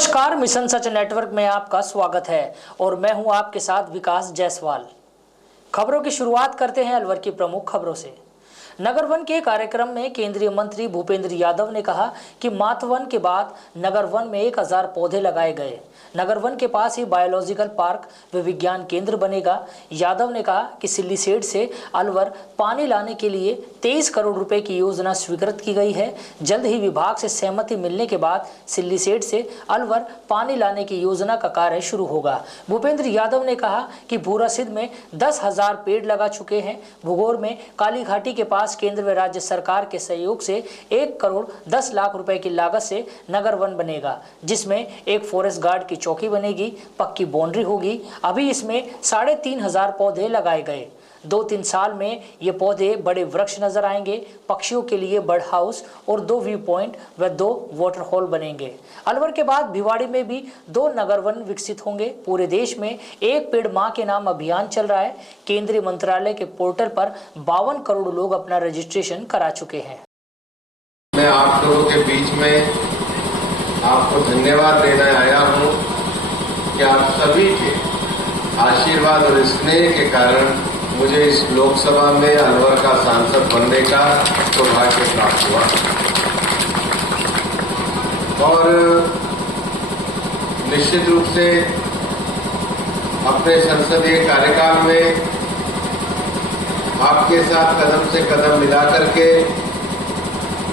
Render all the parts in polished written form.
नमस्कार, मिशन सच नेटवर्क में आपका स्वागत है और मैं हूं आपके साथ विकास जायसवाल। खबरों की शुरुआत करते हैं अलवर की प्रमुख खबरों से। नगर वन के कार्यक्रम में केंद्रीय मंत्री भूपेंद्र यादव ने कहा कि मातृ वन के बाद नगर वन में 1000 पौधे लगाए गए। नगर वन के पास ही बायोलॉजिकल पार्क व विज्ञान केंद्र बनेगा। यादव ने कहा कि सिल्लीसेड से अलवर पानी लाने के लिए 23 करोड़ रुपए की योजना स्वीकृत की गई है। जल्द ही विभाग से सहमति मिलने के बाद सिल्लीसेड से अलवर पानी लाने की योजना का कार्य शुरू होगा। भूपेंद्र यादव ने कहा कि भूरासिद में 10,000 पेड़ लगा चुके हैं। भूगोर में काली घाटी के पास केंद्र व राज्य सरकार के सहयोग से 1 करोड़ 10 लाख रुपए की लागत से नगर वन बनेगा, जिसमें एक फॉरेस्ट गार्ड की चौकी बनेगी, पक्की बाउंड्री होगी। अभी इसमें 3,500 पौधे लगाए गए। 2-3 साल में ये पौधे बड़े वृक्ष नजर आएंगे। पक्षियों के लिए बर्ड हाउस और 2 व्यू पॉइंट व 2 वाटर हॉल बनेंगे। अलवर के बाद भिवाड़ी में भी 2 नगर वन विकसित होंगे। पूरे देश में एक पेड़ मां के नाम अभियान चल रहा है। केंद्रीय मंत्रालय के पोर्टल पर 52 करोड़ लोग अपना रजिस्ट्रेशन करा चुके हैं। मैं आप लोगों के बीच में आपको धन्यवाद देने आया हूँ कि आप सभी के आशीर्वाद और स्नेह के कारण मुझे इस लोकसभा में अलवर का सांसद बनने का सौभाग्य प्राप्त हुआ और निश्चित रूप से अपने संसदीय कार्यकाल में आपके साथ कदम से कदम मिला करके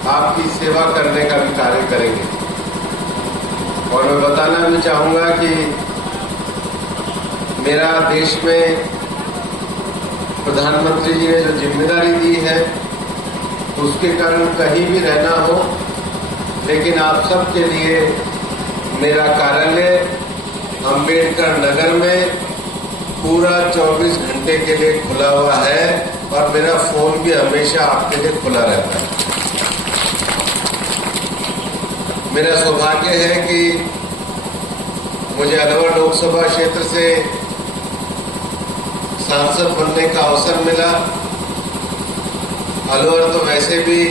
आपकी सेवा करने का भी कार्य करेंगे। और मैं बताना भी चाहूंगा कि मेरा देश में प्रधानमंत्री जी ने जो जिम्मेदारी दी है उसके कारण कहीं भी रहना हो, लेकिन आप सबके लिए मेरा कार्यालय अंबेडकर नगर में पूरा 24 घंटे के लिए खुला हुआ है और मेरा फोन भी हमेशा आपके लिए खुला रहता है। मेरा सौभाग्य है कि मुझे अलवर लोकसभा क्षेत्र से सांसद बनने का अवसर मिला। अलवर तो वैसे भी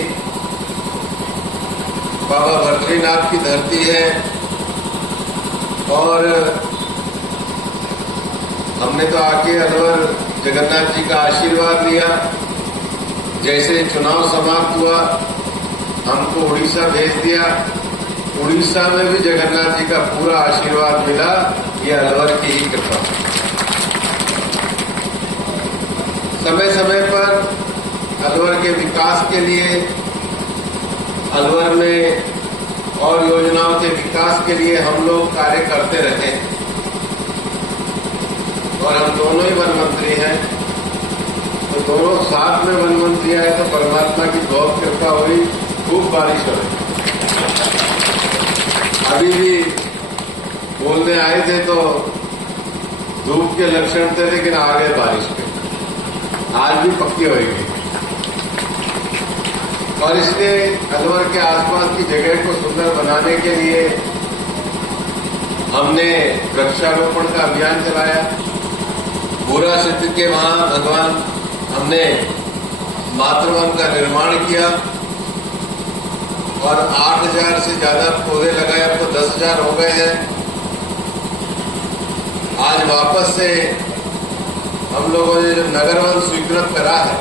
बाबा भर्तृनाथ की धरती है और हमने तो आके अलवर जगन्नाथ जी का आशीर्वाद लिया। जैसे चुनाव समाप्त हुआ हमको उड़ीसा भेज दिया। उड़ीसा में भी जगन्नाथ जी का पूरा आशीर्वाद मिला। ये अलवर की ही कृपा। समय समय पर अलवर के विकास के लिए, अलवर में और योजनाओं के विकास के लिए हम लोग कार्य करते रहे और हम दोनों ही वन मंत्री हैं। तो दोनों साथ में वन मंत्री आए तो परमात्मा की बहुत कृपा हुई, खूब बारिश हो रही। अभी भी बोलने आए थे तो धूप के लक्षण थे, लेकिन आ गए बारिश के। आज भी पक्की होगी और इसलिए अलवर के आसपास की जगह को सुंदर बनाने के लिए हमने वृक्षारोपण का अभियान चलाया। भूरासिद के वहां भगवान हमने मातृवन का निर्माण किया और 8,000 से ज्यादा पौधे लगाए। अब तो 10,000 हो गए हैं। आज वापस से हम लोगों ने जो नगर वन स्वीकृत करा है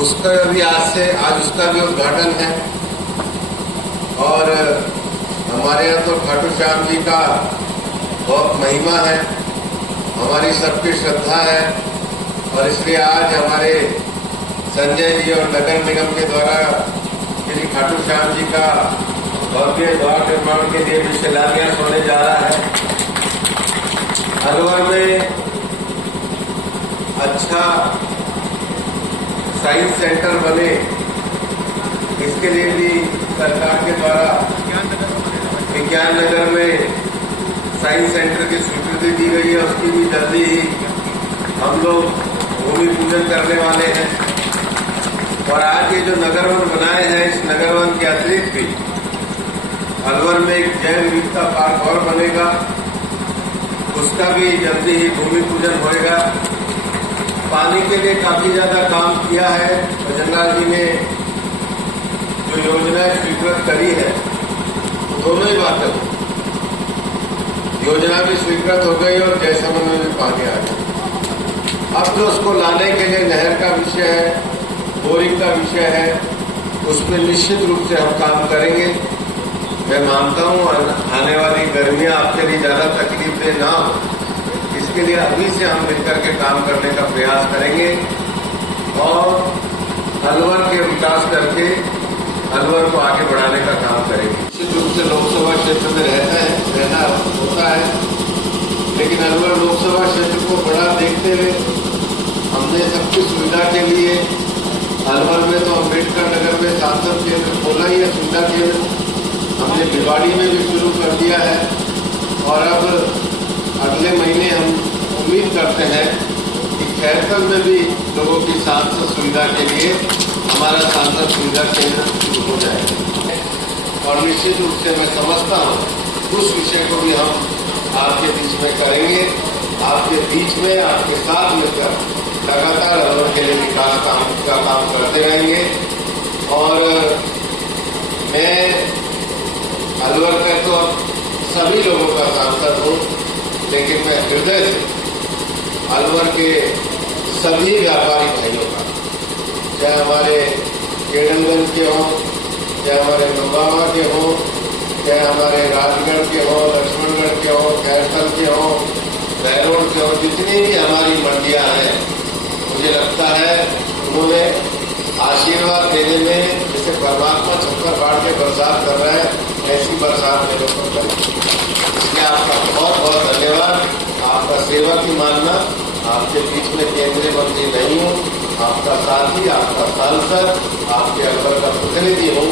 उसका भी आज उसका भी उद्घाटन है। और हमारे यहाँ तो खाटू श्याम जी का बहुत महिमा है, हमारी सबकी श्रद्धा है और इसलिए आज हमारे संजय जी और नगर निगम के द्वारा श्री खाटू श्याम जी का भव्य द्वार निर्माण के लिए भी शिलान्यास होने जा रहा है। अलवर में अच्छा साइंस सेंटर बने, इसके लिए भी सरकार के द्वारा विज्ञान नगर में साइंस सेंटर की स्वीकृति दी गई है। उसकी भी जल्दी ही हम लोग भूमि पूजन करने वाले हैं। और आज ये जो नगर वन बनाए हैं, इस नगर वन के अतिरिक्त भी अलवर में एक जैव विविधता पार्क और बनेगा, उसका भी जल्दी ही भूमि पूजन होएगा। पानी के लिए काफी ज्यादा काम किया है। भजनलाल जी ने जो योजनाएं स्वीकृत करी है, तो दोनों ही बातें योजना भी स्वीकृत हो गई और जैसलमेर में भी पानी आ गया। अब जो उसको लाने के लिए नहर का विषय है, बोरिंग का विषय है, उसमें निश्चित रूप से हम काम करेंगे। मैं मानता हूँ आने वाली गर्मियाँ आपके लिए ज़्यादा तकलीफदेह ना हो, इसके लिए अभी से हम मिलकर के काम करने का प्रयास करेंगे और अलवर के विकास करके अलवर को आगे बढ़ाने का काम करेंगे। निश्चित रूप से लोकसभा क्षेत्र में रहना होता है, लेकिन अलवर लोकसभा क्षेत्र को बड़ा देखते हुए हमने सबकी सुविधा के लिए अलवर में तो अम्बेडकर नगर में सांसद केंद्र खोला ही है, सुविधा केंद्र हमने भिवाड़ी में भी शुरू कर दिया है और अब अगले महीने हम उम्मीद करते हैं कि खैरकल में भी लोगों की सांसद सुविधा के लिए हमारा सांसद सुविधा केंद्र शुरू हो जाएगा। और निश्चित रूप से मैं समझता हूँ उस विषय को भी हम आपके बीच में करेंगे, आपके बीच में आपके साथ मिलकर लगातार अलवर के लिए विकास का काम करते रहेंगे। और मैं अलवर का तो सभी लोगों का सांसद हूँ, लेकिन मैं हृदय से अलवर के सभी व्यापारी भाइयों का, चाहे हमारे केडनगंज के हों, चाहे हमारे नौगावा के हों, चाहे हमारे राजगढ़ के हों, लक्ष्मणगढ़ के हों, खैरकल के हों, बहरोड के हों, जितनी भी हमारी मंडियां हैं, मुझे लगता है उन्होंने आशीर्वाद देने में जैसे परमात्मा छप्पर बाढ़ के बरसात कर रहा है, ऐसी बरसात मेरे को करें। इसलिए आपका बहुत बहुत धन्यवाद। आपका सेवक ही मानना, आपके बीच में केंद्रीय मंत्री नहीं हूँ, आपका साथी, आपका सांसद, आपके अलवर का प्रतिनिधि हूँ।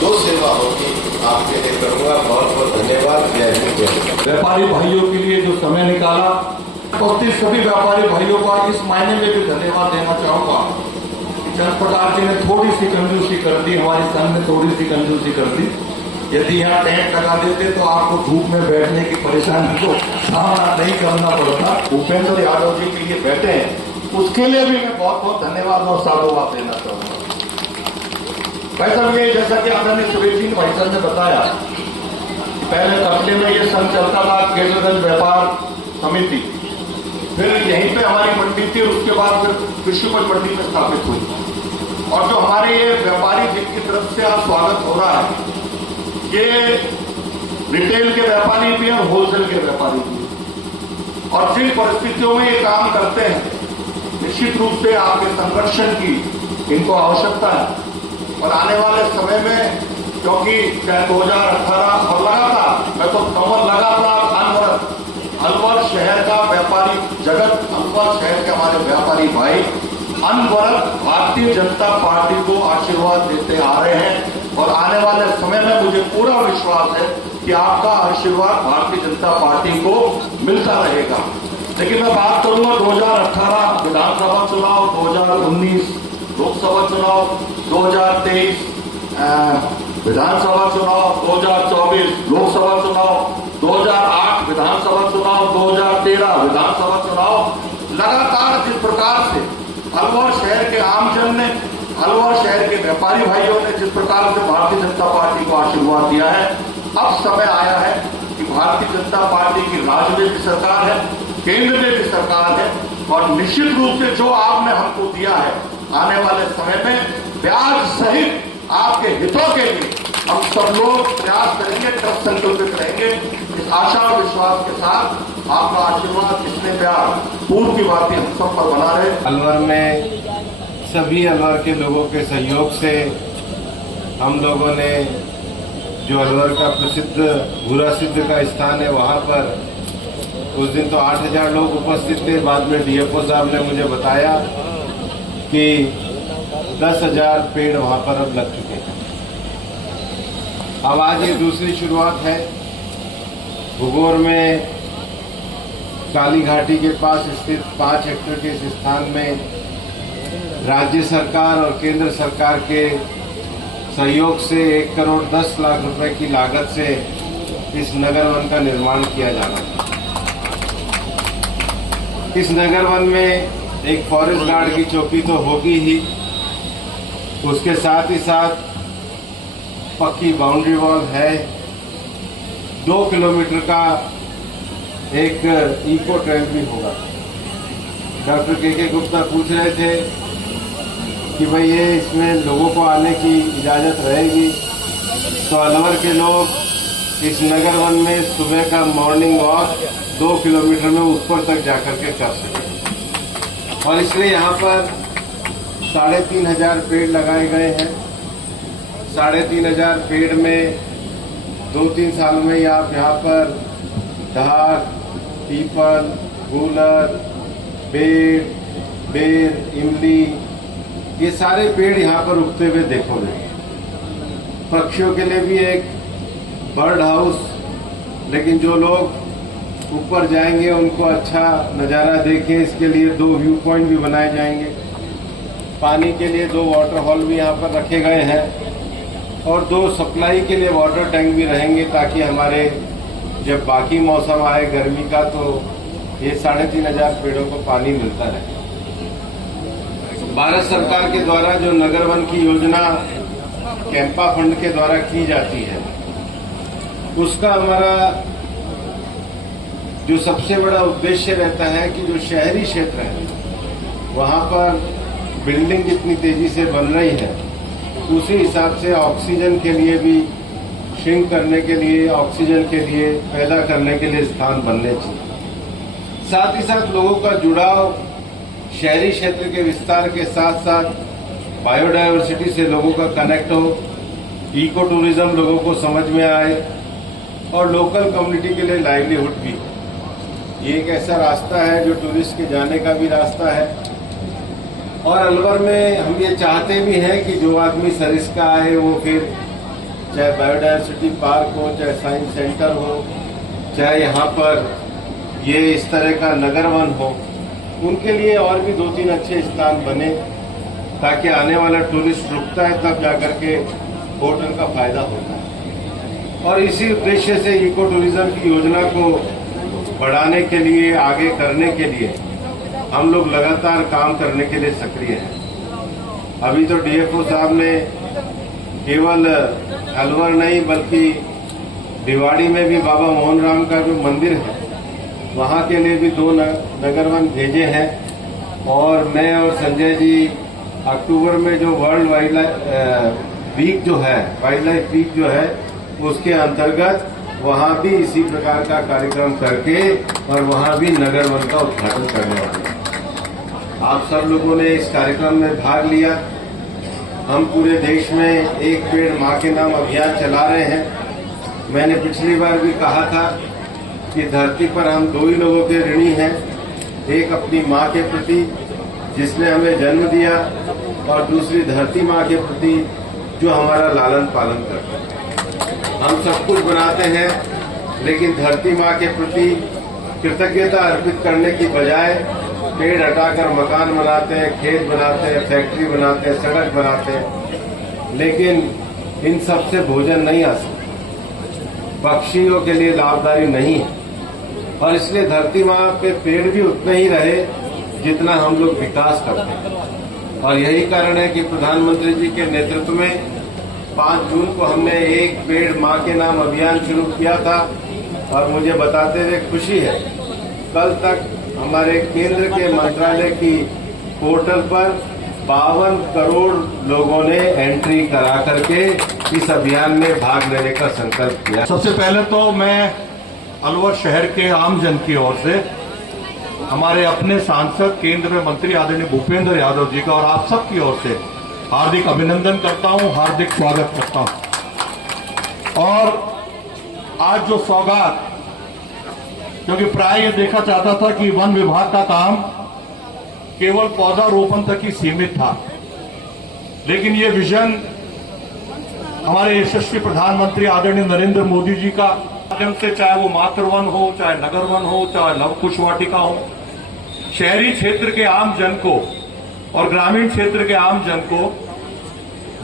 जो सेवा होगी आपके लिए करूँगा। बहुत बहुत धन्यवाद। जय हिंद। व्यापारी भाइयों के लिए जो समय निकाला, उपस्थित सभी व्यापारी भाइयों का इस मायने में भी धन्यवाद देना चाहूँगा। चंद प्रकार जी ने थोड़ी सी कंजूसी कर दी, हमारे संघ ने थोड़ी सी कंजूसी कर दी। यदि यहाँ टेंट लगा देते तो आपको धूप में बैठने की परेशानी को सामना नहीं करना पड़ता। भूपेंद्र यादव जी के लिए बैठे हैं, उसके लिए भी मैं बहुत बहुत धन्यवाद और साधुवाद देना चाहूंगा। भाई साहब, ये जैसा कि आदरणीय सुरेश सिंह भाई साहब ने बताया, पहले कपड़े में ये संघ चलता था, केडनगंज व्यापार समिति, फिर यहीं पे हमारी मंडी थी, उसके बाद फिर कृषि उपज मंडी में स्थापित हुई। और जो हमारे ये व्यापारी जिनकी तरफ से आज स्वागत हो रहा है, ये रिटेल के व्यापारी भी हैं और होलसेल के व्यापारी भी हैं। और जिन परिस्थितियों में ये काम करते हैं, निश्चित रूप से आपके संरक्षण की इनको आवश्यकता है। और आने वाले समय में, क्योंकि चाहे 2018 और लगातार मैं तो कमल लगातार अलवर शहर का व्यापारी जगत, अलवर शहर के हमारे व्यापारी भाई अनवरत भारतीय जनता पार्टी को आशीर्वाद देते आ रहे हैं। और आने वाले समय में मुझे पूरा विश्वास है कि आपका आशीर्वाद भारतीय जनता पार्टी को मिलता रहेगा। लेकिन मैं बात करूंगा 2018 विधानसभा चुनाव, 2019 लोकसभा चुनाव, 2023 विधानसभा चुनाव, 2024 लोकसभा चुनाव, 2008 विधानसभा चुनाव, 2013 विधानसभा चुनाव। लगातार जिस प्रकार से अलवर शहर के आमजन ने, अलवर शहर के व्यापारी भाइयों ने जिस प्रकार से भारतीय जनता पार्टी को आशीर्वाद दिया है, अब समय आया है कि भारतीय जनता पार्टी की राज्य में भी सरकार है, केंद्र में भी सरकार है। और निश्चित रूप से जो आपने हमको दिया है, आने वाले समय में ब्याज सहित आपके हितों के लिए हम सब लोग प्रयास करेंगे, कृत संकल्पित रहेंगे। इस आशा और विश्वास के साथ आपका आशीर्वाद, इसमें प्यार, पूर्व की बातें हम सब पर बना रहे। अलवर में सभी अलवर के लोगों के सहयोग से हम लोगों ने जो अलवर का प्रसिद्ध भूरा सिद्ध का स्थान है, वहाँ पर उस दिन तो 8000 लोग उपस्थित थे। बाद में डीएफओ साहब ने मुझे बताया कि 10,000 पेड़ वहाँ पर अब लग चुके हैं। अब आज ये दूसरी शुरुआत है। भुगोर में काली घाटी के पास स्थित 5 हेक्टेयर के इस स्थान में राज्य सरकार और केंद्र सरकार के सहयोग से 1 करोड़ 10 लाख रुपए की लागत से इस नगर वन का निर्माण किया जा रहा है। इस नगर वन में एक फॉरेस्ट गार्ड की चौकी तो होगी ही, उसके साथ ही साथ पक्की बाउंड्री वॉल है। 2 किलोमीटर का एक इको ट्रेन भी होगा। डॉक्टर के गुप्ता पूछ रहे थे कि भाई ये इसमें लोगों को आने की इजाज़त रहेगी, तो अलवर के लोग इस नगर वन में सुबह का मॉर्निंग वॉक 2 किलोमीटर में ऊपर तक जाकर के कर सकें। और इसलिए यहाँ पर 3,500 पेड़ लगाए गए हैं। 3,500 पेड़ में 2-3 साल में ही आप यहाँ पर ढाक, पीपल, गूलर, बेर, इमली, ये सारे पेड़ यहाँ पर उगते हुए देखोगे। पक्षियों के लिए भी एक बर्ड हाउस, लेकिन जो लोग ऊपर जाएंगे उनको अच्छा नज़ारा देखें, इसके लिए 2 व्यू पॉइंट भी बनाए जाएंगे। पानी के लिए 2 वाटर हॉल भी यहाँ पर रखे गए हैं और 2 सप्लाई के लिए वाटर टैंक भी रहेंगे, ताकि हमारे जब बाकी मौसम आए गर्मी का तो ये 3,500 पेड़ों को पानी मिलता रहे। भारत सरकार के द्वारा जो नगर वन की योजना कैंपा फंड के द्वारा की जाती है, उसका हमारा जो सबसे बड़ा उद्देश्य रहता है कि जो शहरी क्षेत्र है वहां पर बिल्डिंग जितनी तेजी से बन रही है, उसी हिसाब से ऑक्सीजन के लिए भी श्रिंक करने के लिए, ऑक्सीजन के लिए पैदा करने के लिए स्थान बनने चाहिए। साथ ही साथ लोगों का जुड़ाव शहरी क्षेत्र के विस्तार के साथ साथ बायोडायवर्सिटी से लोगों का कनेक्ट हो, इको टूरिज्म लोगों को समझ में आए और लोकल कम्युनिटी के लिए लाइवलीहुड भी। ये एक ऐसा रास्ता है जो टूरिस्ट के जाने का भी रास्ता है। और अलवर में हम ये चाहते भी हैं कि जो आदमी सरिस्का आए, वो फिर चाहे बायोडायवर्सिटी पार्क हो, चाहे साइंस सेंटर हो, चाहे यहाँ पर ये इस तरह का नगर वन हो, उनके लिए और भी 2-3 अच्छे स्थान बने, ताकि आने वाला टूरिस्ट रुकता है तब जाकर के होटल का फायदा होता है। और इसी उद्देश्य से इको टूरिज्म की योजना को बढ़ाने के लिए, आगे करने के लिए हम लोग लगातार काम करने के लिए सक्रिय हैं। अभी तो डीएफओ साहब ने केवल अलवर नहीं बल्कि दिवाड़ी में भी बाबा मोहन राम का जो मंदिर है वहाँ के लिए भी 2 नगर वन भेजे हैं। और मैं और संजय जी अक्टूबर में जो वर्ल्ड वाइल्ड लाइफ वीक जो है, वाइल्ड लाइफ वीक जो है, उसके अंतर्गत वहाँ भी इसी प्रकार का कार्यक्रम करके और वहाँ भी नगर वन का उद्घाटन करने वाले हैं। आप सब लोगों ने इस कार्यक्रम में भाग लिया। हम पूरे देश में एक पेड़ माँ के नाम अभियान चला रहे हैं। मैंने पिछली बार भी कहा था कि धरती पर हम 2 ही लोगों के ऋणी हैं, एक अपनी माँ के प्रति जिसने हमें जन्म दिया, और दूसरी धरती माँ के प्रति जो हमारा लालन पालन करता है। हम सब कुछ बनाते हैं, लेकिन धरती माँ के प्रति कृतज्ञता अर्पित करने की बजाय पेड़ हटाकर मकान बनाते हैं, खेत बनाते हैं, फैक्ट्री बनाते हैं, सड़क बनाते हैं, लेकिन इन सब से भोजन नहीं आ सकता, पक्षियों के लिए लाभकारी नहीं है। और इसलिए धरती माँ पे पेड़ भी उतने ही रहे जितना हम लोग विकास करते हैं। और यही कारण है कि प्रधानमंत्री जी के नेतृत्व में 5 जून को हमने एक पेड़ माँ के नाम अभियान शुरू किया था। और मुझे बताते हुए खुशी है, कल तक हमारे केंद्र के मंत्रालय की पोर्टल पर 52 करोड़ लोगों ने एंट्री करा करके इस अभियान में भाग लेने का संकल्प किया। सबसे पहले तो मैं अलवर शहर के आमजन की ओर से हमारे अपने सांसद, केंद्र मंत्री आदरणीय भूपेंद्र यादव जी का और आप सब की ओर से हार्दिक अभिनंदन करता हूं, हार्दिक स्वागत करता हूं। और आज जो सौगात, क्योंकि प्राय ये देखा चाहता था कि वन विभाग का काम केवल पौधारोपण तक ही सीमित था, लेकिन ये विजन हमारे यशस्वी प्रधानमंत्री आदरणीय नरेंद्र मोदी जी का माध्यम से, चाहे वो मातृ वन हो, चाहे नगर वन हो, चाहे लव कुश वाटिका हो, शहरी क्षेत्र के आम जन को और ग्रामीण क्षेत्र के आम जन को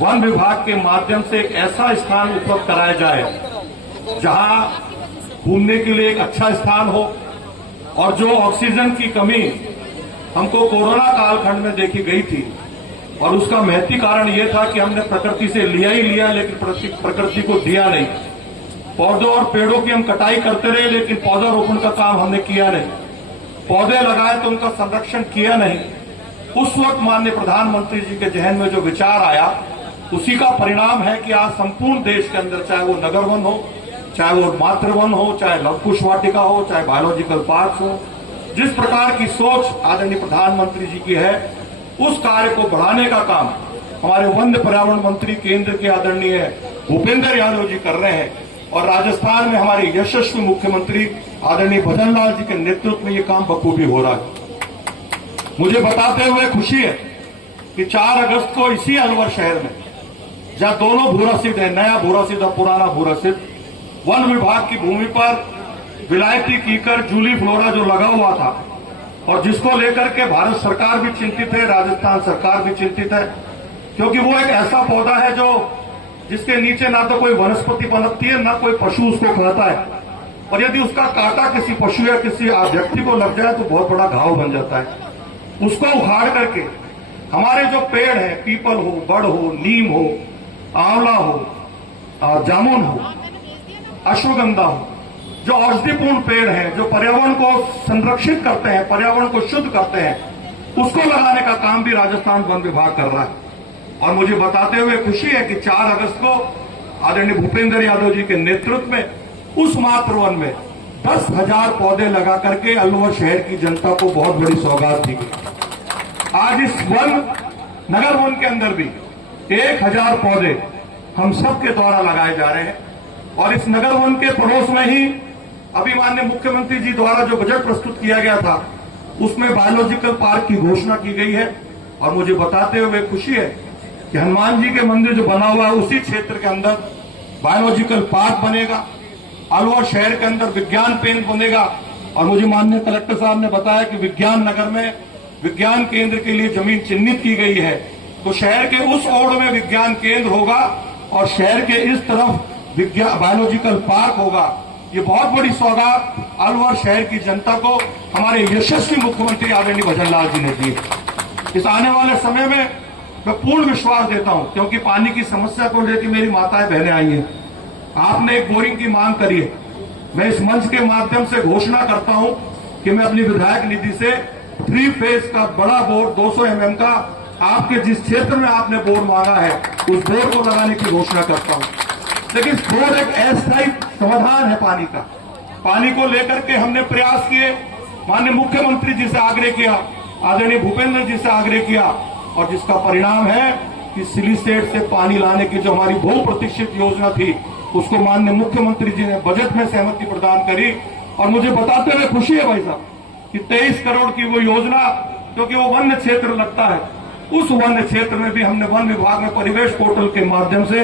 वन विभाग के माध्यम से एक ऐसा स्थान उपलब्ध कराया जाए जहां घूमने के लिए एक अच्छा स्थान हो। और जो ऑक्सीजन की कमी हमको कोरोना कालखंड में देखी गई थी, और उसका महती कारण यह था कि हमने प्रकृति से लिया ही लिया, लेकिन प्रकृति को दिया नहीं। पौधों और पेड़ों की हम कटाई करते रहे, लेकिन पौधारोपण का काम हमने किया नहीं। पौधे लगाए तो उनका संरक्षण किया नहीं। उस वक्त माननीय प्रधानमंत्री जी के जहन में जो विचार आया, उसी का परिणाम है कि आज संपूर्ण देश के अंदर, चाहे वो नगर वन हो, चाहे वो मातृवन हो, चाहे लव कुश वाटिका हो, चाहे बायोलॉजिकल पार्क हो, जिस प्रकार की सोच आदरणीय प्रधानमंत्री जी की है, उस कार्य को बढ़ाने का काम हमारे वन पर्यावरण मंत्री केंद्र के आदरणीय भूपेंद्र यादव जी कर रहे हैं। और राजस्थान में हमारे यशस्वी मुख्यमंत्री आदरणीय भजन लाल जी के नेतृत्व में ये काम बखूबी हो रहा है। मुझे बताते हुए खुशी है कि 4 अगस्त को इसी अलवर शहर में, जहां दोनों भू रसीद है, नया भू रसीद और पुराना भू रसीद, वन विभाग की भूमि पर विलायती कीकर जूली फ्लोरा जो लगा हुआ था और जिसको लेकर के भारत सरकार भी चिंतित है, राजस्थान सरकार भी चिंतित है, क्योंकि वो एक ऐसा पौधा है जो जिसके नीचे ना तो कोई वनस्पति पनपती है, ना कोई पशु उसको खाता है, और यदि उसका कांटा किसी पशु या किसी व्यक्ति को लग जाए तो बहुत बड़ा घाव बन जाता है। उसको उखाड़ करके हमारे जो पेड़ है, पीपल हो, बड़ हो, नीम हो, आंवला हो, जामुन हो, अश्वगंधा हो, जो औषधिपूर्ण पेड़ हैं, जो पर्यावरण को संरक्षित करते हैं, पर्यावरण को शुद्ध करते हैं, उसको लगाने का काम भी राजस्थान वन विभाग कर रहा है। और मुझे बताते हुए खुशी है कि 4 अगस्त को आदरणीय भूपेंद्र यादव जी के नेतृत्व में उस मातृवन में 10,000 पौधे लगा करके अलवर शहर की जनता को बहुत बड़ी सौगात दी गई। आज इस नगर वन के अंदर भी 1,000 पौधे हम सबके द्वारा लगाए जा रहे हैं। और इस नगर वन के पड़ोस में ही अभी माननीय मुख्यमंत्री जी द्वारा जो बजट प्रस्तुत किया गया था, उसमें बायोलॉजिकल पार्क की घोषणा की गई है। और मुझे बताते हुए खुशी है कि हनुमान जी के मंदिर जो बना हुआ है, उसी क्षेत्र के अंदर बायोलॉजिकल पार्क बनेगा, अलवर शहर के अंदर विज्ञान पेंट बनेगा। और मुझे माननीय कलेक्टर साहब ने बताया कि विज्ञान नगर में विज्ञान केंद्र के लिए जमीन चिन्हित की गई है, तो शहर के उस ओर में विज्ञान केंद्र होगा और शहर के इस तरफ बायोलॉजिकल पार्क होगा। ये बहुत बड़ी सौगात अलवर शहर की जनता को हमारे यशस्वी मुख्यमंत्री आदरणीय भजन लाल जी ने दी। इस आने वाले समय में मैं पूर्ण विश्वास देता हूं, क्योंकि पानी की समस्या को लेकर मेरी माताएं बहनें आई हैं। आपने एक बोरिंग की मांग करी है, मैं इस मंच के माध्यम से घोषणा करता हूं कि मैं अपनी विधायक निधि से 3 फेज का बड़ा बोर 200 mm का आपके जिस क्षेत्र में आपने बोर मांगा है, उस बोर को लगाने की घोषणा करता हूं। लेकिन बोर एक अस्थायी समाधान है पानी का। पानी को लेकर के हमने प्रयास किए, माननीय मुख्यमंत्री जी से आग्रह किया, आदरणीय भूपेंद्र जी से आग्रह किया, और जिसका परिणाम है कि सिलीसेट से पानी लाने की जो हमारी बहुप्रतीक्षित योजना थी, उसको माननीय मुख्यमंत्री जी ने बजट में सहमति प्रदान करी। और मुझे बताते हुए खुशी है भाई साहब कि 23 करोड़ की वो योजना, क्योंकि वो वन्य क्षेत्र लगता है, उस वन्य क्षेत्र में भी हमने वन विभाग में परिवेश पोर्टल के माध्यम से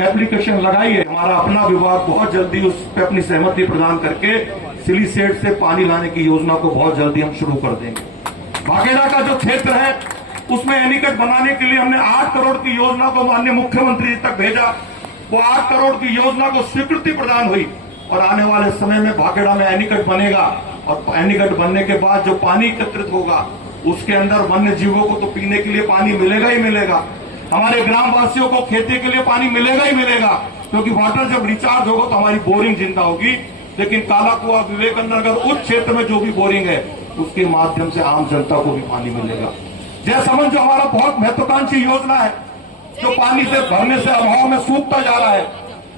एप्लीकेशन लगाई है। हमारा अपना विभाग बहुत जल्दी उस पर अपनी सहमति प्रदान करके सिलीसेट से पानी लाने की योजना को बहुत जल्दी हम शुरू कर देंगे। भागेड़ा का जो क्षेत्र है, उसमें एनीकट बनाने के लिए हमने 8 करोड़ की योजना को माननीय मुख्यमंत्री जी तक भेजा। वो 8 करोड़ की योजना को स्वीकृति प्रदान हुई और आने वाले समय में भागेड़ा में एनीकट बनेगा। और एनीकट बनने के बाद जो पानी एकत्रित होगा, उसके अंदर वन्य जीवों को तो पीने के लिए पानी मिलेगा ही मिलेगा, हमारे ग्रामवासियों को खेती के लिए पानी मिलेगा ही मिलेगा, क्योंकि वाटर जब रिचार्ज होगा तो हमारी बोरिंग जिंदा होगी। लेकिन काला कुआं, विवेकानंद नगर, उस क्षेत्र में जो भी बोरिंग है, उसके माध्यम से आम जनता को भी पानी मिलेगा। जयसमंद जो हमारा बहुत महत्वाकांक्षी योजना है, जो पानी से भरने से अभाव में सूखता जा रहा है,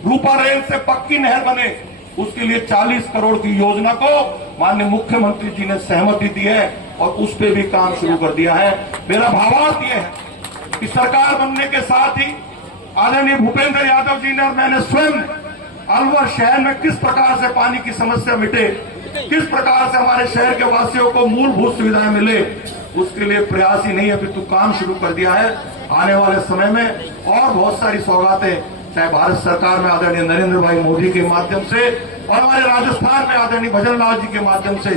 रूपा रेल से पक्की नहर बने, उसके लिए 40 करोड़ की योजना को माननीय मुख्यमंत्री जी ने सहमति दी है और उस पर भी काम शुरू कर दिया है। मेरा भावार्थ यह है कि सरकार बनने के साथ ही आदरणीय भूपेंद्र यादव जी ने और मैंने स्वयं अलवर शहर में किस प्रकार से पानी की समस्या मिटे, किस प्रकार से हमारे शहर के वासियों को मूलभूत सुविधाएं मिले, उसके लिए प्रयास ही नहीं, अभी तो काम शुरू कर दिया है। आने वाले समय में और बहुत सारी सौगातें, चाहे भारत सरकार में आदरणीय नरेंद्र भाई मोदी के माध्यम से और हमारे राजस्थान में आदरणीय भजन लाल जी के माध्यम से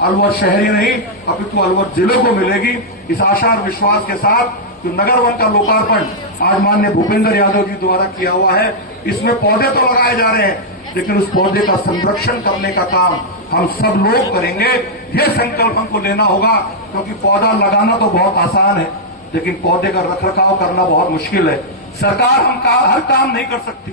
अलवर शहर ही नहीं, अपितु अलवर जिले को मिलेगी। इस आशा और विश्वास के साथ जो नगर वन का लोकार्पण आज माननीय भूपेंद्र यादव जी द्वारा किया हुआ है, इसमें पौधे तो लगाए जा रहे हैं, लेकिन उस पौधे का संरक्षण करने का काम हम सब लोग करेंगे। ये संकल्प हमको लेना होगा, क्योंकि पौधा लगाना तो बहुत आसान है, लेकिन पौधे का रखरखाव करना बहुत मुश्किल है। सरकार हर काम नहीं कर सकती,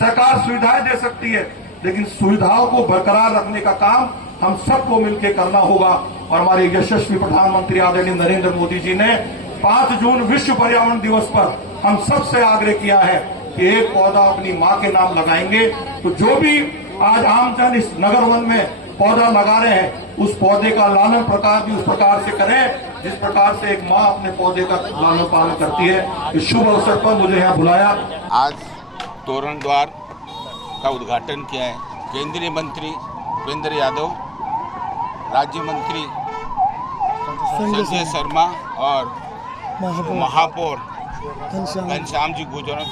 सरकार सुविधाएं दे सकती है, लेकिन सुविधाओं को बरकरार रखने का काम हम सबको मिलकर करना होगा। और हमारे यशस्वी प्रधानमंत्री आदरणीय नरेंद्र मोदी जी ने 5 जून विश्व पर्यावरण दिवस पर हम सबसे आग्रह किया है कि एक पौधा अपनी मां के नाम लगाएंगे। तो जो भी आज आमजन इस नगर वन में पौधा लगा रहे हैं, उस पौधे का लालन प्रकार भी उस प्रकार से करें जिस प्रकार से एक मां अपने पौधे का लालन पालन करती है। इस शुभ अवसर पर मुझे यहाँ बुलाया। आज तोरण द्वार का उद्घाटन किया है। केंद्रीय मंत्री उपेंद्र यादव, राज्य मंत्री संजय शर्मा और महापौर घनश्याम जी गुर्जर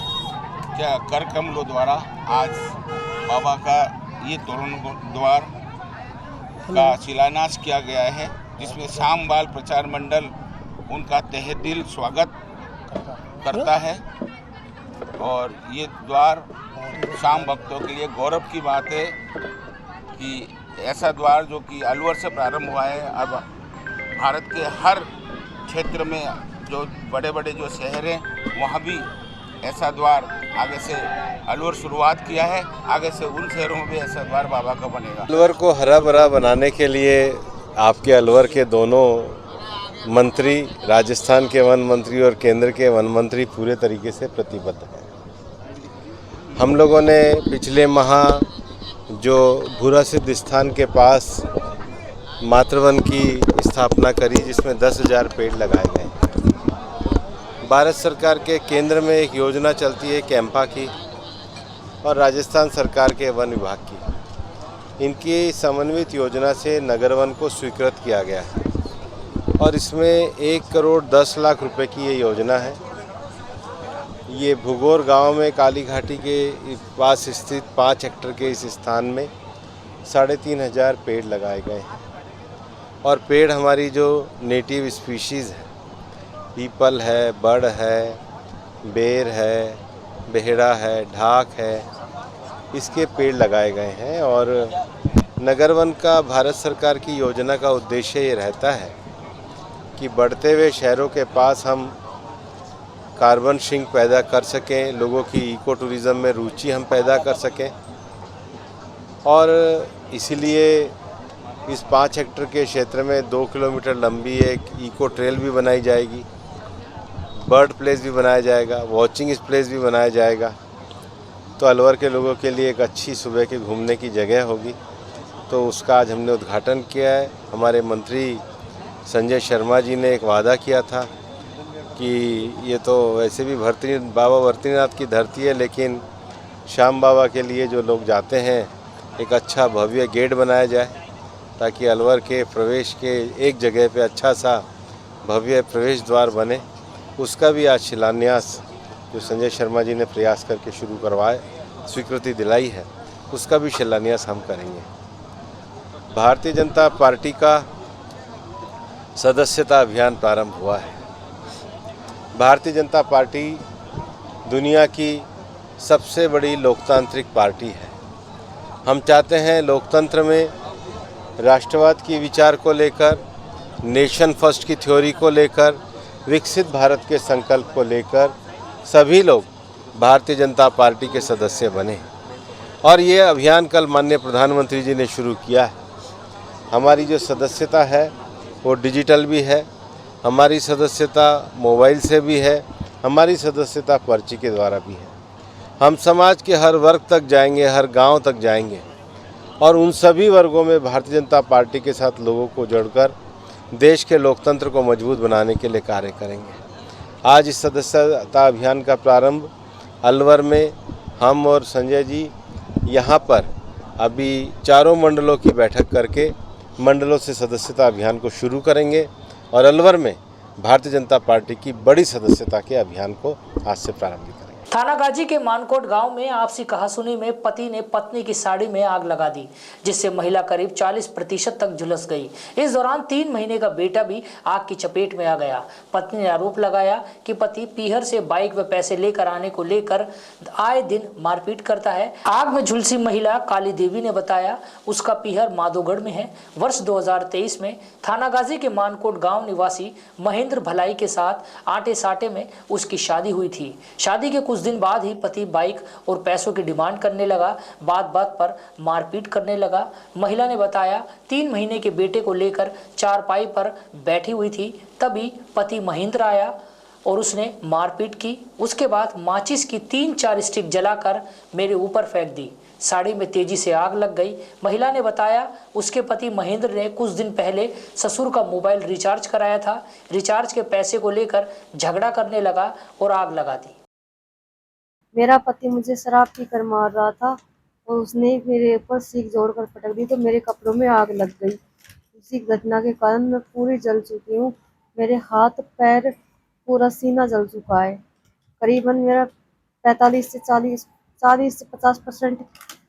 के कर कमलों द्वारा आज बाबा का ये तोरण द्वार का शिलान्यास किया गया है, जिसमें श्याम बाल प्रचार मंडल उनका तहे दिल स्वागत करता है। और ये द्वार शाम भक्तों के लिए गौरव की बात है कि ऐसा द्वार जो कि अलवर से प्रारंभ हुआ है, अब भारत के हर क्षेत्र में जो बड़े बड़े जो शहर हैं वहाँ भी ऐसा द्वार आगे से अलवर शुरुआत किया है, आगे से उन शहरों में भी ऐसा द्वार बाबा का बनेगा। अलवर को हरा भरा बनाने के लिए आपके अलवर के दोनों मंत्री, राजस्थान के वन मंत्री और केंद्र के वन मंत्री पूरे तरीके से प्रतिबद्ध हैं। हम लोगों ने पिछले माह जो भूरा सिद्ध स्थान के पास मातृवन की स्थापना करी, जिसमें 10,000 पेड़ लगाए गए। भारत सरकार के केंद्र में एक योजना चलती है कैंपा की और राजस्थान सरकार के वन विभाग की। इनकी समन्वित योजना से नगर वन को स्वीकृत किया गया है और इसमें 1 करोड़ 10 लाख रुपए की ये योजना है। ये भुगोर गांव में काली घाटी के पास स्थित 5 हेक्टेयर के इस स्थान में 3,500 पेड़ लगाए गए हैं। और पेड़ हमारी जो नेटिव स्पीशीज़ है, पीपल है, बड़ है, बेर है, बेहड़ा है, ढाक है, इसके पेड़ लगाए गए हैं। और नगर वन का भारत सरकार की योजना का उद्देश्य ये रहता है कि बढ़ते हुए शहरों के पास हम कार्बन सिंक पैदा कर सकें, लोगों की इको टूरिज़्म में रुचि हम पैदा कर सकें। और इसीलिए इस 5 हेक्टेयर के क्षेत्र में 2 किलोमीटर लंबी एक इको ट्रेल भी बनाई जाएगी, बर्ड प्लेस भी बनाया जाएगा, वॉचिंग प्लेस भी बनाया जाएगा। तो अलवर के लोगों के लिए एक अच्छी सुबह के घूमने की जगह होगी। तो उसका आज हमने उद्घाटन किया है। हमारे मंत्री संजय शर्मा जी ने एक वादा किया था कि ये तो वैसे भी बाबा भर्तृनाथ की धरती है, लेकिन श्याम बाबा के लिए जो लोग जाते हैं एक अच्छा भव्य गेट बनाया जाए, ताकि अलवर के प्रवेश के एक जगह पे अच्छा सा भव्य प्रवेश द्वार बने। उसका भी आज शिलान्यास जो संजय शर्मा जी ने प्रयास करके शुरू करवाए, स्वीकृति दिलाई है, उसका भी शिलान्यास हम करेंगे। भारतीय जनता पार्टी का सदस्यता अभियान प्रारंभ हुआ है। भारतीय जनता पार्टी दुनिया की सबसे बड़ी लोकतांत्रिक पार्टी है। हम चाहते हैं लोकतंत्र में राष्ट्रवाद की विचार को लेकर, नेशन फर्स्ट की थ्योरी को लेकर, विकसित भारत के संकल्प को लेकर सभी लोग भारतीय जनता पार्टी के सदस्य बने। और ये अभियान कल माननीय प्रधानमंत्री जी ने शुरू किया है। हमारी जो सदस्यता है वो डिजिटल भी है, हमारी सदस्यता मोबाइल से भी है, हमारी सदस्यता पर्ची के द्वारा भी है। हम समाज के हर वर्ग तक जाएंगे, हर गांव तक जाएंगे और उन सभी वर्गों में भारतीय जनता पार्टी के साथ लोगों को जोड़कर देश के लोकतंत्र को मजबूत बनाने के लिए कार्य करेंगे। आज इस सदस्यता अभियान का प्रारंभ अलवर में हम और संजय जी यहाँ पर अभी चारों मंडलों की बैठक करके मंडलों से सदस्यता अभियान को शुरू करेंगे और अलवर में भारतीय जनता पार्टी की बड़ी सदस्यता के अभियान को आज से प्रारंभ करेंगे। थानागाजी के मानकोट गांव में आपसी कहासुनी में पति ने पत्नी की साड़ी में आग लगा दी, जिससे महिला करीब 40% तक झुलस गई। इस दौरान 3 महीने का बेटा भी आग की चपेट में आ गया। पत्नी ने आरोप लगाया कि पति पीहर से बाइक व पैसे लेकर आने को लेकर आए दिन मारपीट करता है। आग में झुलसी महिला काली देवी ने बताया उसका पीहर माधोगढ़ में है। वर्ष 2023 में थानागाजी के मानकोट गाँव निवासी महेंद्र भलाई के साथ आटे साटे में उसकी शादी हुई थी। शादी के कुछ दिन बाद ही पति बाइक और पैसों की डिमांड करने लगा। बात बात पर मारपीट करने लगा। महिला ने बताया 3 महीने के बेटे को लेकर चारपाई पर बैठी हुई थी, तभी पति महेंद्र आया और उसने मारपीट की। उसके बाद माचिस की 3-4 स्टिक जलाकर मेरे ऊपर फेंक दी। साड़ी में तेजी से आग लग गई। महिला ने बताया उसके पति महेंद्र ने कुछ दिन पहले ससुर का मोबाइल रिचार्ज कराया था। रिचार्ज के पैसे को लेकर झगड़ा करने लगा और आग लगा दी। मेरा पति मुझे शराब पीकर मार रहा था और उसने मेरे ऊपर सीख जोड़कर पटक दी तो मेरे कपड़ों में आग लग गई। उसी घटना के कारण मैं पूरी जल चुकी हूँ। मेरे हाथ पैर पूरा सीना जल चुका है। करीबन मेरा 45 से 50%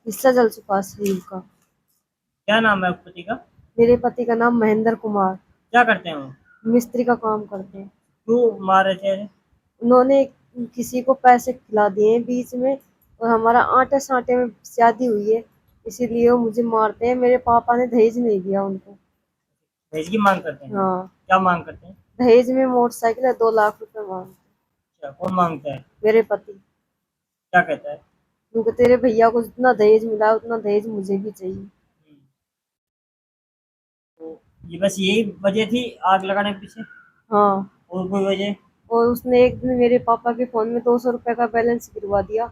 हिस्सा जल चुका है शरीर का। क्या नाम है पति का? मेरे पति का नाम महेंद्र कुमार। क्या करते हैं वो? मिस्त्री का काम करते हैं। क्यों मार रहे थे? उन्होंने किसी को पैसे खिला दिए हैं बीच में और हमारा आटे साटे में शादी हुई है, इसीलिए वो मुझे मारते हैं। मेरे पापा ने दहेज नहीं दिया उनको। दहेज की मांग करते हैं? हाँ। क्या मांग करते हैं? दहेज में मोटरसाइकिल है, 2 लाख रुपए मांगते। अच्छा, कौन मांगता है? मेरे पति। क्या कहता है? क्योंकि तेरे भैया को जितना दहेज मिला उतना दहेज मुझे भी चाहिए। तो ये बस यही वजह थी आग लगाने के पीछे? हाँ। और कोई वजह? और उसने एक दिन मेरे पापा के फोन में 200 रुपए का बैलेंस गिरवा दिया,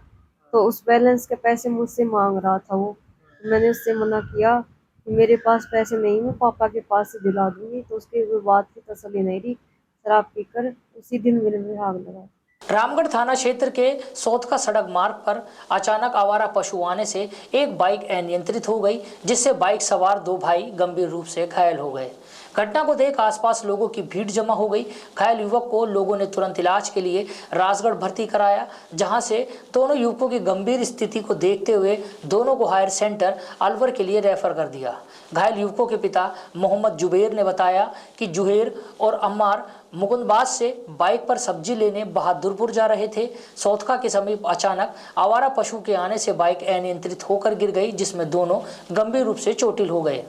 तो उस बैलेंस के पैसे मुझसे मांग रहा था वो। तो मैंने उससे मना किया कि मेरे पास पैसे नहीं, मैं पापा के पास से दिला दूंगी। तो उसकी वो बात की तसल्ली नहीं रही, शराब पीकर उसी दिन मेरे में आग लगा। रामगढ़ थाना क्षेत्र के सोतका सड़क मार्ग पर अचानक आवारा पशु आने से एक बाइक अनियंत्रित हो गई, जिससे बाइक सवार 2 भाई गंभीर रूप से घायल हो गए। घटना को देख आसपास लोगों की भीड़ जमा हो गई। घायल युवक को लोगों ने तुरंत इलाज के लिए राजगढ़ भर्ती कराया, जहां से दोनों युवकों की गंभीर स्थिति को देखते हुए दोनों को हायर सेंटर अलवर के लिए रेफर कर दिया। घायल युवकों के पिता मोहम्मद जुबैर ने बताया कि जुहैर और अम्मार मुकुंदबाज से बाइक पर सब्जी लेने बहादुरपुर जा रहे थे। सौतका के समीप अचानक आवारा पशु के आने से बाइक अनियंत्रित होकर गिर गई, जिसमें दोनों गंभीर रूप से चोटिल हो गए।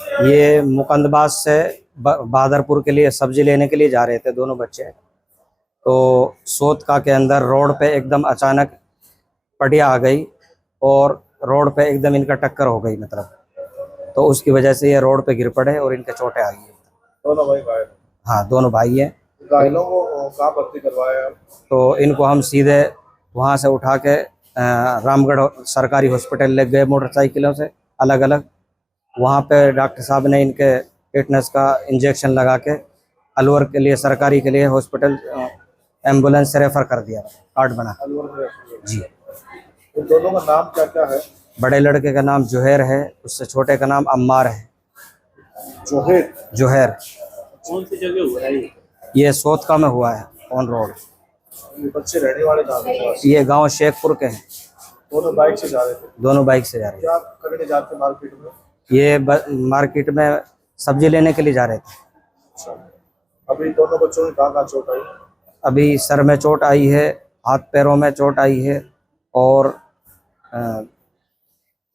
ये मुकंदबाज से बहादुरपुर के लिए सब्जी लेने के लिए जा रहे थे दोनों बच्चे। तो सोतका के अंदर रोड पे एकदम अचानक पटिया आ गई और रोड पे एकदम इनका टक्कर हो गई, मतलब तो उसकी वजह से ये रोड पे गिर पड़े और इनके चोटें आ गई। दोनों भाई घायल? हाँ, दोनों भाई हैं। घायलों को कहाँ भर्ती करवाया? तो इनको हम सीधे वहाँ से उठा के रामगढ़ सरकारी हॉस्पिटल ले गए मोटरसाइकिलों से अलग अलग। वहाँ पे डॉक्टर साहब ने इनके टेटनस का इंजेक्शन लगा के अलवर के लिए सरकारी के लिए हॉस्पिटल एम्बुलेंस से रेफर कर दिया, कार्ड बना जी। इन दोनों का नाम क्या क्या है? बड़े लड़के का नाम जुहैर है, उससे छोटे का नाम अम्मार है। जुहैर। कौन सी जगह हुआ है ये सोतका में हुआ है, ऑन रोड। ये बच्चे रहने वाले कहाँ के? ये गांव शेखपुर के हैं। दोनों बाइक से जा रहे थे? दोनों बाइक से जा रहे थे। क्या करने जाते मार्केट में? ये मार्केट में सब्जी लेने के लिए जा रहे थे। अच्छा, अभी दोनों बच्चों में कहाँ चोट आई? अभी सर में चोट आई है, हाथ पैरों में चोट आई है और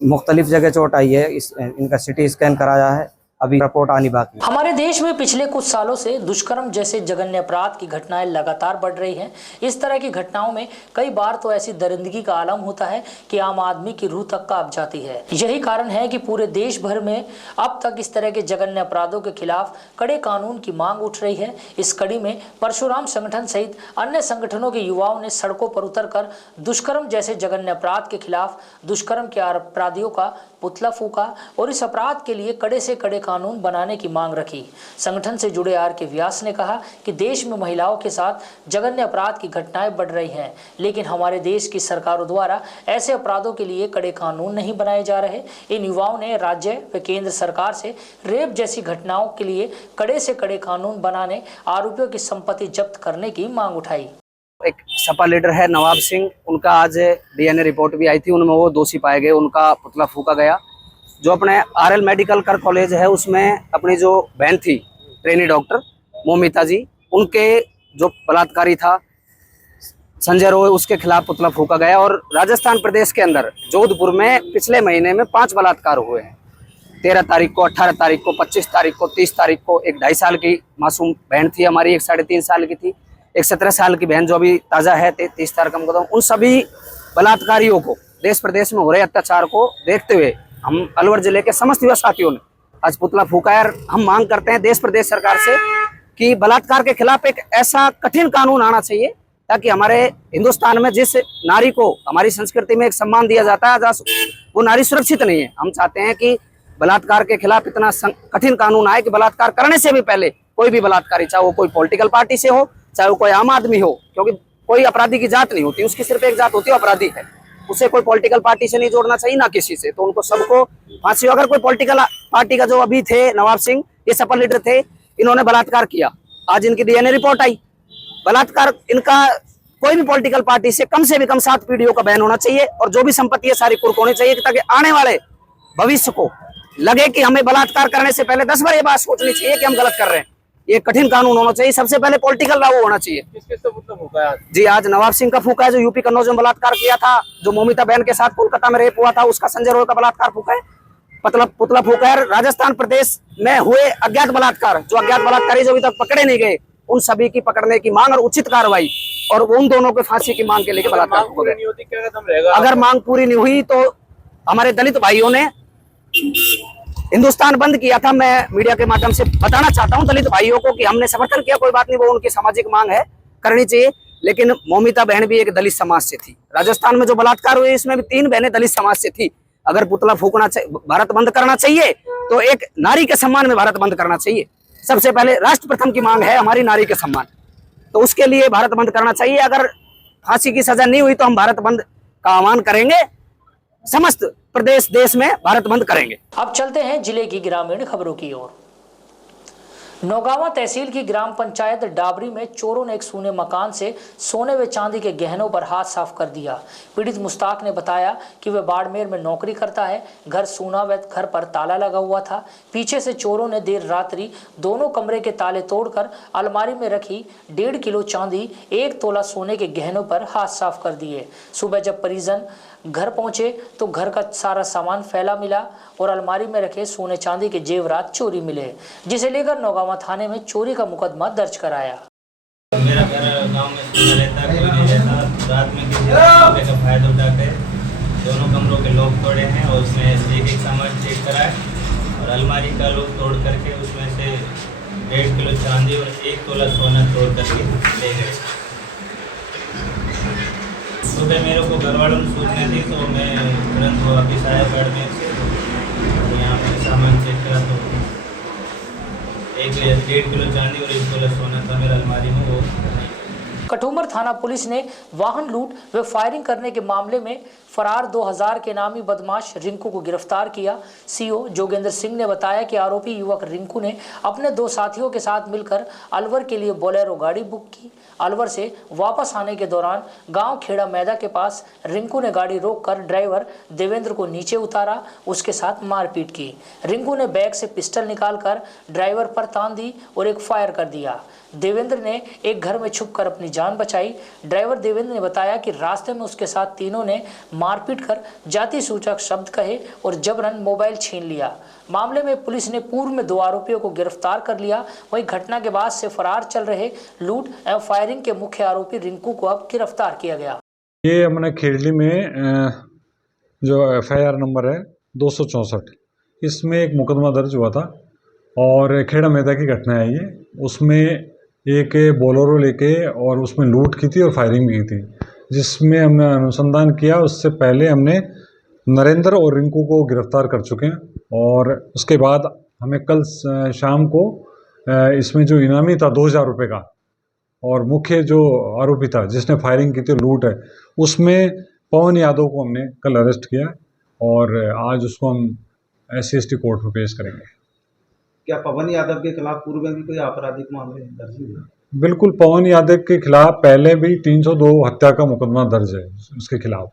मुख्तलिफ जगह चोट आई है। इनका सिटी स्कैन कराया है, अभी रिपोर्ट आनी बाकी। हमारे देश में पिछले कुछ सालों से दुष्कर्म जैसे जघन्य अपराध की घटनाएं लगातार बढ़ रही हैं। इस तरह की घटनाओं में कई बार तो ऐसी दरिंदगी का आलम होता है कि आम आदमी की रूह तक कांप जाती है। यही कारण है कि पूरे देश भर में अब तक इस तरह के जघन्य अपराधों के खिलाफ कड़े कानून की मांग उठ रही है। इस कड़ी में परशुराम संगठन सहित अन्य संगठनों के युवाओं ने सड़कों पर उतरकर दुष्कर्म जैसे जघन्य अपराध के खिलाफ दुष्कर्म के अपराधियों का पुतला फूका और इस अपराध के लिए कड़े से कड़े कानून बनाने की मांग रखी। संगठन से जुड़े आर.के. व्यास ने कहा कि देश में महिलाओं के साथ जघन्य अपराध की घटनाएं बढ़ रही हैं, लेकिन हमारे देश की सरकारों द्वारा ऐसे अपराधों के लिए कड़े कानून नहीं बनाए जा रहे। इन युवाओं ने राज्य व केंद्र सरकार से रेप जैसी घटनाओं के लिए कड़े से कड़े कानून बनाने, आरोपियों की संपत्ति जब्त करने की मांग उठाई। एक सपा लीडर है नवाब सिंह, उनका आज डीएनए रिपोर्ट भी आई थी, उनमें वो दोषी पाए गए, उनका पुतला फूका गया। जो अपने आरएल मेडिकल कर कॉलेज है उसमें अपनी जो बहन थी ट्रेनी डॉक्टर मोमिता जी, उनके जो बलात्कारी था संजय रॉय, उसके खिलाफ पुतला फूका गया। और राजस्थान प्रदेश के अंदर जोधपुर में पिछले महीने में 5 बलात्कार हुए हैं। 13 तारीख को, 18 तारीख को, 25 तारीख को, 30 तारीख को। एक 2.5 साल की मासूम बहन थी हमारी, एक 3.5 साल की थी, एक 17 साल की बहन जो अभी ताजा है 30 तारीख का मुकदमा, उन सभी बलात्कारियों को, देश प्रदेश में हो रहे अत्याचार को देखते हुए हम अलवर जिले के समस्त युवा साथियों ने आज पुतला फूका है। हम मांग करते हैं देश प्रदेश सरकार से कि बलात्कार के खिलाफ एक ऐसा कठिन कानून आना चाहिए ताकि हमारे हिंदुस्तान में जिस नारी को हमारी संस्कृति में एक सम्मान दिया जाता है वो नारी सुरक्षित नहीं है। हम चाहते हैं कि बलात्कार के खिलाफ इतना कठिन कानून आए कि बलात्कार करने से भी पहले कोई भी बलात्कारी, चाहे वो कोई पॉलिटिकल पार्टी से हो, चाहे वो कोई आम आदमी हो, क्योंकि कोई अपराधी की जात नहीं होती, उसकी सिर्फ एक जात होती है, अपराधी है। उसे कोई पॉलिटिकल पार्टी से नहीं जोड़ना चाहिए, ना किसी से। तो उनको सबको फांसी। अगर कोई पॉलिटिकल पार्टी का जो अभी थे नवाब सिंह, ये सफल लीडर थे, इन्होंने बलात्कार किया, आज इनकी डीएनए रिपोर्ट आई। बलात्कार इनका कोई भी पॉलिटिकल पार्टी से भी कम 7 पीढ़ियों का बैन होना चाहिए और जो भी संपत्ति है सारी कुर्क होनी चाहिए, ताकि आने वाले भविष्य को लगे कि हमें बलात्कार करने से पहले 10 बार ये बात सोचनी चाहिए कि हम गलत कर रहे हैं। ये कठिन कानून होना चाहिए, सबसे पहले पॉलिटिकल लागू होना चाहिए। जी, आज नवाब सिंह का फूका है, जो यूपी कन्नौज में बलात्कार किया था, जो मोमिता बहन के साथ कोलकाता में रेप हुआ था, उसका संजय रोय का बलात्कार फूका है, पुतला फूका है। राजस्थान प्रदेश में हुए अज्ञात बलात्कार, जो अज्ञात बलात्कारी जो अभी तक पकड़े नहीं गए, उन सभी की पकड़ने की मांग और उचित कार्रवाई, और उन दोनों के फांसी की मांग के लेके बलात्कार फूका गया। अगर मांग पूरी नहीं हुई तो हमारे दलित भाइयों ने हिंदुस्तान बंद किया था। मैं मीडिया के माध्यम से बताना चाहता हूं दलित भाइयों को कि हमने समर्थन किया, कोई बात नहीं, वो उनकी सामाजिक मांग है, करनी चाहिए। लेकिन मोमिता बहन भी एक दलित समाज से थी। राजस्थान में जो बलात्कार हुए इसमें भी 3 बहनें दलित समाज से थी। अगर पुतला फूकना चाहिए, भारत बंद करना चाहिए, तो एक नारी के सम्मान में भारत बंद करना चाहिए। सबसे पहले राष्ट्र प्रथम की मांग है हमारी नारी के सम्मान, तो उसके लिए भारत बंद करना चाहिए। अगर फांसी की सजा नहीं हुई तो हम भारत बंद का आह्वान करेंगे, समस्त प्रदेश देश में भारत बंद करेंगे। अब चलते हैं जिले की ग्रामीण खबरों की ओर। नौगावा तहसील की ग्राम पंचायत डाबरी में चोरों ने एक सूने मकान से सोने व चांदी के गहनों पर हाथ साफ कर दिया। पीड़ित मुश्ताक ने बताया कि वह बाड़मेर में नौकरी करता है, घर सूना व घर पर ताला लगा हुआ था। पीछे से चोरों ने देर रात्रि दोनों कमरे के ताले तोड़कर अलमारी में रखी 1.5 किलो चांदी, 1 तोला सोने के गहनों पर हाथ साफ कर दिए। सुबह जब परिजन घर पहुंचे तो घर का सारा सामान फैला मिला और अलमारी में रखे सोने चांदी के जेवरात चोरी मिले, जिसे लेकर नौगावा थाने में चोरी का मुकदमा दर्ज कराया। मेरा घर गांव में सोना रहता, कोई नहीं रहता। रात में किसी मौके का फायदा उठाकर दोनों कमरों के लॉक तोड़े हैं और उसमें एक सामान चेक करा है और अलमारी का लॉक तोड़ करके उसमें से 1.5 किलो चांदी और 1 तोला सोना तोड़ करके ले गए। सुबह मेरे को घर वालों ने सूचना दी तो मैं तुरंत वापिस आया बाड़मेर से। यहाँ पर सामान चेक करा तो 1.5 किलो चांदी और 1 तोला सोना था मेरा अलमारी में। वो कठुमर थाना पुलिस ने वाहन लूट व फायरिंग करने के मामले में फरार 2000 के नामी बदमाश रिंकू को गिरफ्तार किया। सीओ जोगेंद्र सिंह ने बताया कि आरोपी युवक रिंकू ने अपने 2 साथियों के साथ मिलकर अलवर के लिए बोलेरो गाड़ी बुक की। अलवर से वापस आने के दौरान गांव खेड़ा मैदा के पास रिंकू ने गाड़ी रोककर ड्राइवर देवेंद्र को नीचे उतारा, उसके साथ मारपीट की। रिंकू ने बैग से पिस्टल निकालकर ड्राइवर पर तान दी और एक फायर कर दिया। देवेंद्र ने एक घर में छुपकर अपनी जान बचाई। ड्राइवर देवेंद्र ने बताया कि रास्ते में उसके साथ तीनों ने मारपीट कर जाति सूचक शब्द कहे और जबरन मोबाइल छीन लिया। मामले में पुलिस ने पूर्व में 2 आरोपियों को गिरफ्तार कर लिया। वहीं घटना के बाद से फरार चल रहे लूट एवं फायरिंग के मुख्य आरोपी रिंकू को अब गिरफ्तार किया गया। ये हमने खेड़ली में जो FIR नंबर है 264, इसमें एक मुकदमा दर्ज हुआ था और खेड़ा मैदा की घटना है ये। उसमें एक बोलेरो लेके और उसमें लूट की थी और फायरिंग भी की थी, जिसमें हमने अनुसंधान किया। उससे पहले हमने नरेंद्र और रिंकू को गिरफ्तार कर चुके हैं और उसके बाद हमें कल शाम को इसमें जो इनामी था 2000 रुपये का और मुख्य जो आरोपी था जिसने फायरिंग की थी लूट है, उसमें पवन यादव को हमने कल अरेस्ट किया और आज उसको हम SC/ST कोर्ट में पेश करेंगे। क्या पवन यादव के खिलाफ पूर्व में भी कोई आपराधिक मामले दर्ज हुए? बिल्कुल, पवन यादव के खिलाफ पहले भी 302 हत्या का मुकदमा दर्ज है उसके खिलाफ,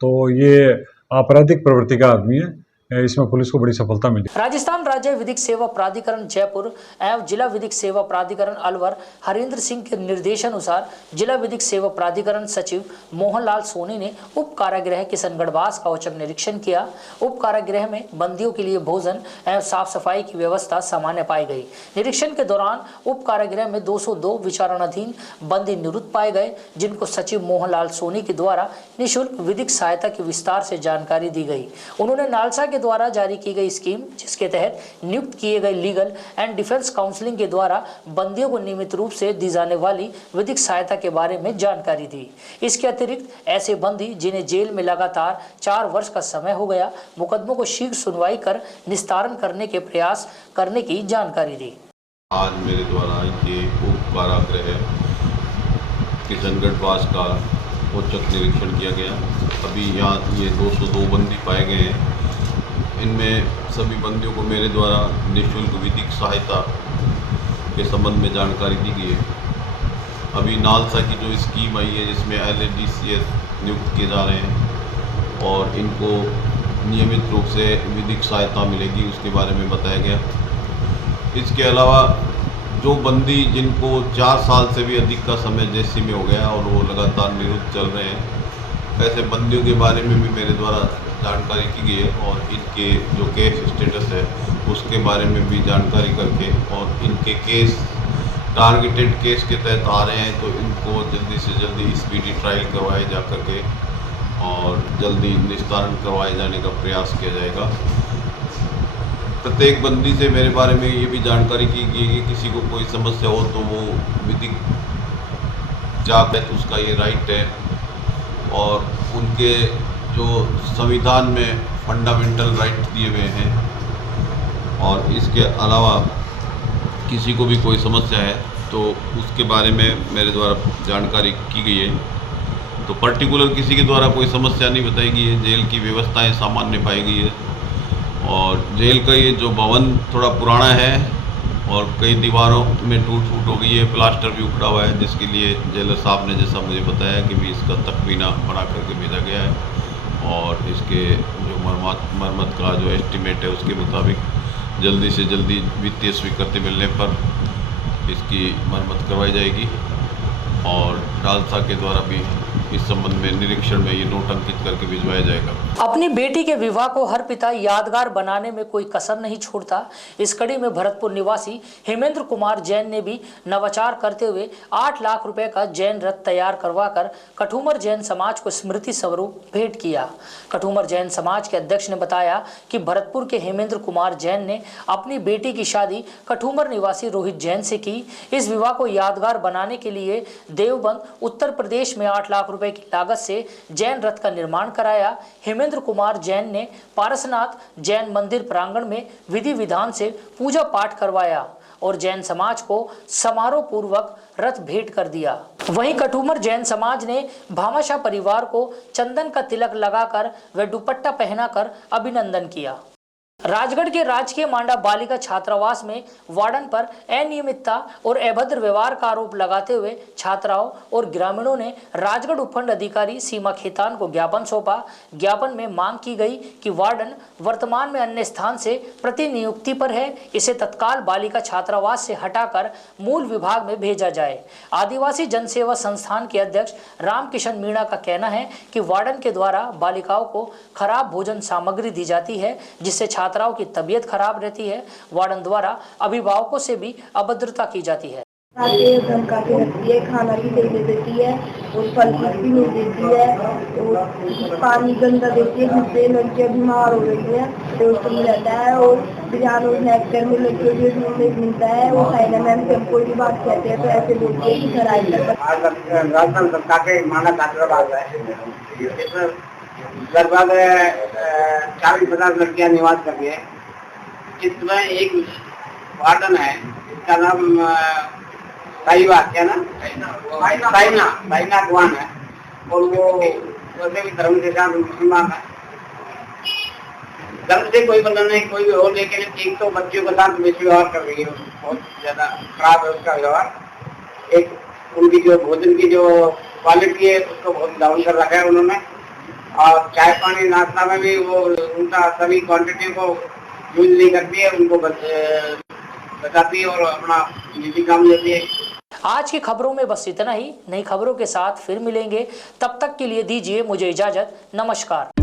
तो ये आपराधिक प्रवृत्ति का आदमी है। इसमें पुलिस को बड़ी सफलता मिली। राजस्थान राज्य विधिक सेवा प्राधिकरण जयपुर एवं जिला विधिक सेवा प्राधिकरण अलवर हरेंद्र सिंह के निर्देशानुसार जिला विधिक सेवा प्राधिकरण सचिव मोहनलाल सोनी ने उप कारागृह किशनगढ़वास का औचक निरीक्षण किया। उप कारागृह में बंदियों के लिए भोजन एवं साफ सफाई की व्यवस्था सामान्य पाई गई। निरीक्षण के दौरान उप कारागृह में 202 विचारणाधीन बंदी निरुद्ध पाए गए, जिनको सचिव मोहनलाल सोनी के द्वारा निःशुल्क विधिक सहायता की विस्तार से जानकारी दी गई। उन्होंने नालसा के द्वारा जारी की गई स्कीम, जिसके तहत नियुक्त किए गए लीगल एंड डिफेंस काउंसलिंग के द्वारा बंदियों को नियमित रूप से दी जाने वाली विधिक सहायता के बारे में जानकारी दी। इसके अतिरिक्त ऐसे बंदी जिन्हें जेल में लगातार 4 वर्ष का समय हो गया, मुकदमों को शीघ्र सुनवाई कर निस्तारण करने के प्रयास करने की जानकारी दी। आज मेरे द्वारा ये उप कारागृह किशनगढ़वास का औचक निरीक्षण किया गया। अभी यहाँ ये 202 बंदी पाए गए हैं। इनमें सभी बंदियों को मेरे द्वारा निःशुल्क विधिक सहायता के संबंध में जानकारी दी गई है। अभी नालसा की जो स्कीम आई है, जिसमें LADCS नियुक्त किए जा रहे हैं और इनको नियमित रूप से विधिक सहायता मिलेगी, उसके बारे में बताया गया। इसके अलावा जो बंदी जिनको 4 साल से भी अधिक का समय जेसी में हो गया और वो लगातार निरुद्ध चल रहे हैं, ऐसे बंदियों के बारे में भी मेरे द्वारा जानकारी की गई है और इनके जो केस स्टेटस है उसके बारे में भी जानकारी करके और इनके केस टारगेटेड केस के तहत आ रहे हैं तो इनको जल्दी से जल्दी स्पीडी ट्रायल करवाए जा करके और जल्दी निस्तारण करवाए जाने का प्रयास किया जाएगा। प्रत्येक बंदी से मेरे बारे में ये भी जानकारी की गई है कि किसी को कोई समस्या हो तो वो विधिक जाकर तो उसका ये राइट है और उनके जो संविधान में फंडामेंटल राइट दिए हुए हैं और इसके अलावा किसी को भी कोई समस्या है तो उसके बारे में मेरे द्वारा जानकारी की गई है। तो पर्टिकुलर किसी के द्वारा कोई समस्या नहीं बताई गई है। जेल की व्यवस्थाएं सामान्य पाई गई है और जेल का ये जो भवन थोड़ा पुराना है और कई दीवारों में टूट हो गई है, प्लास्टर भी उखड़ा हुआ है, जिसके लिए जेलर साहब ने जैसा मुझे बताया कि भी इसका तखमीना बना करके भेजा गया है और इसके जो मरम्मत का जो एस्टीमेट है उसके मुताबिक जल्दी से जल्दी वित्तीय स्वीकृति मिलने पर इसकी मरम्मत करवाई जाएगी और नालसा के द्वारा भी इस संबंध में निरीक्षण में ये नोट अंकित करके भिजवाया जाएगा। अपनी बेटी के विवाह को हर पिता यादगार बनाने में कोई कसर नहीं छोड़ता। इस कड़ी में भरतपुर निवासी हेमेंद्र कुमार जैन ने भी नवाचार करते हुए 8 लाख रुपए का जैन रथ तैयार करवाकर कठूमर जैन समाज को स्मृति स्वरूप भेंट किया। कठूमर जैन समाज के अध्यक्ष ने बताया कि भरतपुर के हेमेंद्र कुमार जैन ने अपनी बेटी की शादी कठूमर निवासी रोहित जैन से की। इस विवाह को यादगार बनाने के लिए देवबंद उत्तर प्रदेश में 8 लाख रुपए की लागत से जैन रथ का निर्माण कराया। हेमेंद्र कुमार जैन ने पारसनाथ जैन मंदिर प्रांगण में विधि विधान से पूजा पाठ करवाया और जैन समाज को समारोह पूर्वक रथ भेंट कर दिया। वहीं कठूमर जैन समाज ने भामाशाह परिवार को चंदन का तिलक लगाकर व दुपट्टा पहनाकर अभिनंदन किया। राजगढ़ के राजकीय मांडा बालिका छात्रावास में वार्डन पर अनियमितता और अभद्र व्यवहार का आरोप लगाते हुए छात्राओं और ग्रामीणों ने राजगढ़ उपखंड अधिकारी सीमा खेतान को ज्ञापन सौंपा। ज्ञापन में मांग की गई कि वार्डन वर्तमान में अन्य स्थान से प्रतिनियुक्ति पर है, इसे तत्काल बालिका छात्रावास से हटाकर मूल विभाग में भेजा जाए। आदिवासी जनसेवा संस्थान के अध्यक्ष रामकिशन मीणा का कहना है कि वार्डन के द्वारा बालिकाओं को खराब भोजन सामग्री दी जाती है, जिससे छात्राओं की तबीयत खराब रहती है। वार्डन द्वारा अभिभावकों से भी अभद्रता की जाती है। धमका के रखती है, खाना भी नहीं दे देती है और फल भी नहीं देती है और पानी गंदा देती है, जिससे लड़कियां बीमार हो रही है। तो रहता है और बिरयानी नेक्टर में लड़कियों को दूध नहीं मिलता है। वो साइना मैम से कोई भी बात कहते हैं तो ऐसे बोलती है कि घर आई राजस्थान धमका के माना छात्रावास है। लगभग 40-50 लड़कियां निवास कर रही है। इसमें एक वार्डन है, इसका नाम साइना अगवान है और वो वैसे भी धर्म के साथ मुसलमान है। धर्म से कोई बंधन नहीं, कोई भी हो, लेकिन एक तो बच्चियों के साथ व्यवहार कर रही है, बहुत ज्यादा खराब है उसका व्यवहार। एक उनकी जो भोजन की जो क्वालिटी है उसको बहुत डाउन कर रखा है उन्होंने। और चाय पानी नाश्ता में भी वो उनका सभी क्वांटिटी को यूज नहीं करती है, उनको बताती है और अपना निजी काम लेती है। आज की खबरों में बस इतना ही। नई खबरों के साथ फिर मिलेंगे, तब तक के लिए दीजिए मुझे इजाजत। नमस्कार।